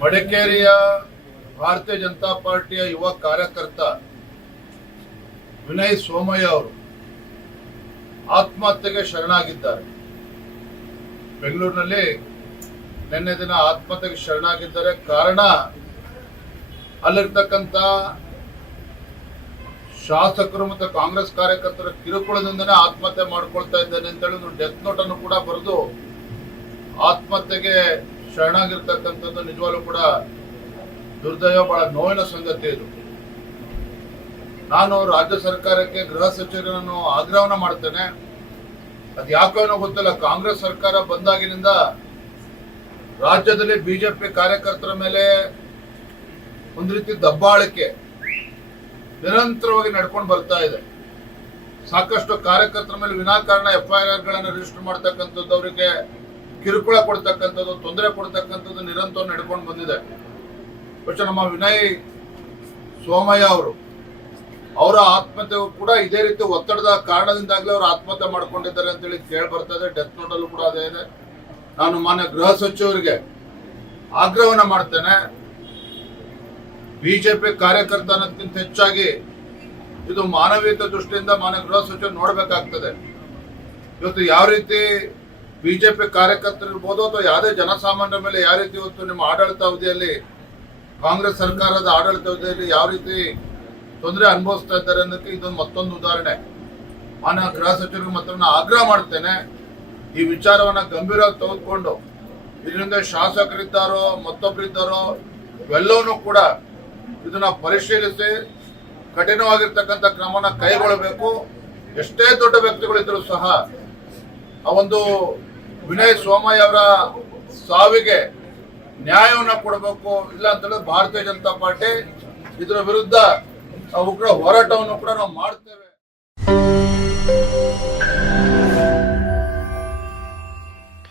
ಮಡಿಕೇರಿಯ ಭಾರತೀಯ ಜನತಾ ಪಾರ್ಟಿಯ ಯುವ ಕಾರ್ಯಕರ್ತ ವಿನಯ್ ಸೋಮಯ್ಯ ಅವರು ಆತ್ಮಹತ್ಯೆಗೆ ಶರಣಾಗಿದ್ದಾರೆ. ಬೆಂಗಳೂರಿನಲ್ಲಿ ನಿನ್ನೆ ದಿನ ಆತ್ಮಹತ್ಯೆಗೆ ಶರಣಾಗಿದ್ದಾರೆ. ಕಾರಣ ಅಲ್ಲಿರ್ತಕ್ಕಂಥ ಶಾಸಕರು ಮತ್ತು ಕಾಂಗ್ರೆಸ್ ಕಾರ್ಯಕರ್ತರ ಕಿರುಕುಳದಿಂದನೇ ಆತ್ಮಹತ್ಯೆ ಮಾಡ್ಕೊಳ್ತಾ ಇದ್ದಾನೆ ಅಂತೇಳಿ ಡೆತ್ ನೋಟನ್ನು ಕೂಡ ಬರೆದು ಆತ್ಮಹತ್ಯೆಗೆ ಶರಣಾಗಿರ್ತಕ್ಕಂಥದ್ದು ನಿಜವಾಗ್ಲೂ ಕೂಡ ದುರ್ದೈವ, ಬಹಳ ನೋವಿನ ಸಂಗತಿ ಇದು. ನಾನು ರಾಜ್ಯ ಸರ್ಕಾರಕ್ಕೆ ಗೃಹ ಸಚಿವರನ್ನು ಆಗ್ರಹವನ್ನ ಮಾಡ್ತೇನೆ. ಅದು ಯಾಕೋ ಏನೋ ಗೊತ್ತಿಲ್ಲ, ಕಾಂಗ್ರೆಸ್ ಸರ್ಕಾರ ಬಂದಾಗಿನಿಂದ ರಾಜ್ಯದಲ್ಲಿ ಬಿಜೆಪಿ ಕಾರ್ಯಕರ್ತರ ಮೇಲೆ ಒಂದು ರೀತಿ ದಬ್ಬಾಳಿಕೆ ನಿರಂತರವಾಗಿ ನಡ್ಕೊಂಡು ಬರ್ತಾ ಇದೆ. ಸಾಕಷ್ಟು ಕಾರ್ಯಕರ್ತರ ಮೇಲೆ ವಿನಾಕಾರಣ ಎಫ್ಐಆರ್ಗಳನ್ನು ರಿಜಿಸ್ಟರ್ ಮಾಡ್ತಕ್ಕಂಥದ್ದು ಅವರಿಗೆ ಕಿರುಕುಳ ಕೊಡ್ತಕ್ಕಂಥದ್ದು, ತೊಂದರೆ ಕೊಡ್ತಕ್ಕಂಥದ್ದು ನಿರಂತರ ನಡ್ಕೊಂಡು ಬಂದಿದೆ. ಪಕ್ಷ ನಮ್ಮ ವಿನಯ್ ಸೋಮಯ್ಯ ಅವರು, ಅವರ ಆತ್ಮಹತ್ಯೆಯು ಕೂಡ ಇದೇ ರೀತಿ ಒತ್ತಡದ ಕಾರಣದಿಂದಾಗಲೇ ಅವರು ಆತ್ಮಹತ್ಯೆ ಮಾಡ್ಕೊಂಡಿದ್ದಾರೆ ಅಂತೇಳಿ ಕೇಳಿ ಇದೆ. ಡೆತ್ ನೋಟ್ ಅಲ್ಲೂ ಕೂಡ ಅದೇ ಇದೆ. ನಾನು ಮಾನ್ಯ ಗೃಹ ಸಚಿವರಿಗೆ ಆಗ್ರಹವನ್ನ ಮಾಡ್ತೇನೆ. ಬಿಜೆಪಿ ಕಾರ್ಯಕರ್ತ ಅನ್ನೋದಕ್ಕಿಂತ ಹೆಚ್ಚಾಗಿ ಇದು ಮಾನವೀಯತೆ ದೃಷ್ಟಿಯಿಂದ ಮಾನ್ಯ ಗೃಹ ಸಚಿವ ನೋಡಬೇಕಾಗ್ತದೆ. ಇವತ್ತು ಯಾವ ರೀತಿ ಬಿಜೆಪಿ ಕಾರ್ಯಕರ್ತರಿರ್ಬೋದು ಅಥವಾ ಯಾವುದೇ ಜನಸಾಮಾನ್ಯರ ಮೇಲೆ ಯಾವ ರೀತಿ ಇವತ್ತು ನಿಮ್ಮ ಆಡಳಿತ ಅವಧಿಯಲ್ಲಿ ಕಾಂಗ್ರೆಸ್ ಸರ್ಕಾರದ ಆಡಳಿತ ಅವಧಿಯಲ್ಲಿ ಯಾವ ರೀತಿ ತೊಂದರೆ ಅನುಭವಿಸ್ತಾ ಇದ್ದಾರೆ ಅನ್ನೋಕ್ಕೆ ಇದೊಂದು ಮತ್ತೊಂದು ಉದಾಹರಣೆ. ಮಾನ್ಯ ಗೃಹ ಸಚಿವರಿಗೆ ನಾನು ಆಗ್ರಹ ಮಾಡ್ತೇನೆ. ಈ ವಿಚಾರವನ್ನ ಗಂಭೀರವಾಗಿ ತೆಗೆದುಕೊಂಡು ಇದರಿಂದ ಶಾಸಕರಿದ್ದಾರೋ ಮತ್ತೊಬ್ಬರಿದ್ದಾರೋ ಇವೆಲ್ಲವನ್ನೂ ಕೂಡ ಇದನ್ನ ಪರಿಶೀಲಿಸಿ ಕಠಿಣವಾಗಿರ್ತಕ್ಕಂಥ ಕ್ರಮನ ಕೈಗೊಳ್ಳಬೇಕು. ಎಷ್ಟೇ ದೊಡ್ಡ ವ್ಯಕ್ತಿಗಳಿದ್ರೂ ಸಹ ಆ ಒಂದು ವಿನಯ್ ಸೋಮಯ್ಯ ಅವರ ಸಾವಿಗೆ ನ್ಯಾಯವನ್ನು ಕೊಡಬೇಕು, ಇಲ್ಲ ಅಂತ ಹೇಳಿದ್ರೆ ಭಾರತೀಯ ಜನತಾ ಪಾರ್ಟಿ ಇದರ ವಿರುದ್ಧ ಉಗ್ರ ಹೋರಾಟವನ್ನು ಕೂಡ ನಾವು ಮಾಡ್ತೇವೆ.